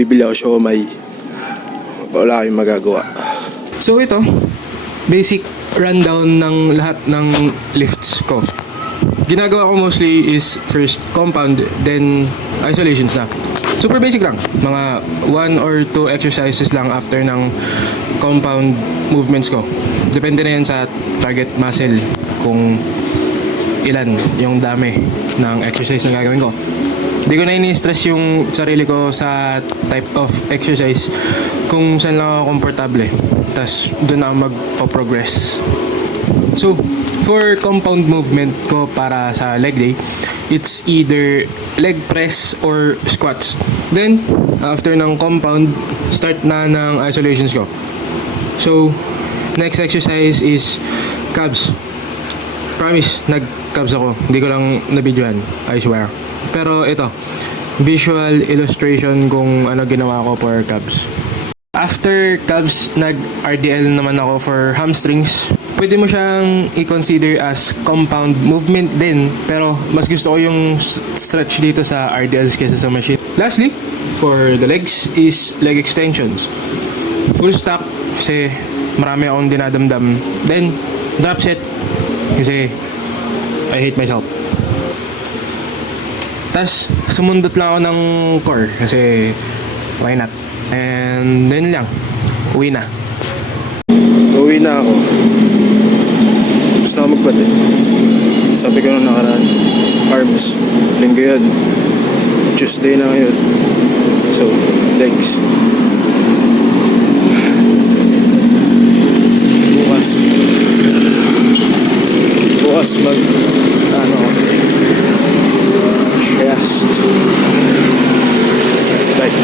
bibili ako siomay. Wala kayong magagawa. So ito, basic rundown ng lahat ng lifts ko. Ginagawa ko mostly is first compound, then isolations na. Super basic lang. Mga 1 or 2 exercises lang after ng compound movements ko. Depende na yan sa target muscle kung ilan yung dami ng exercise na gagawin ko. Hindi ko na ini-stress yung sarili ko sa type of exercise kung saan lang ako komportable. Tapos doon ako magpo-progress. So, for compound movement ko para sa leg day, it's either leg press or squats. Then, after ng compound, start na ng isolations ko. So, next exercise is calves. Promise, nag-calves ako. Hindi ko lang na-videohan, I swear. Pero ito, visual illustration kung ano ginawa ko for calves. After calves, nag-RDL naman ako for hamstrings. Pwede mo siyang i-consider as compound movement din, pero mas gusto ko yung stretch dito sa RDLs kaysa sa machine. Lastly, for the legs is leg extensions. Full stack kasi marami akong dinadamdam. Then, drop set kasi I hate myself. Tas, sumundot lang ako ng core kasi why not? And then lang, uwi na. Uwi na ako. Gusto na ako magpati. Sabi ko nung nakaraan, arms, linggo yun. Tuesday na ngayon. So, legs. Bukas mag, chest. Like,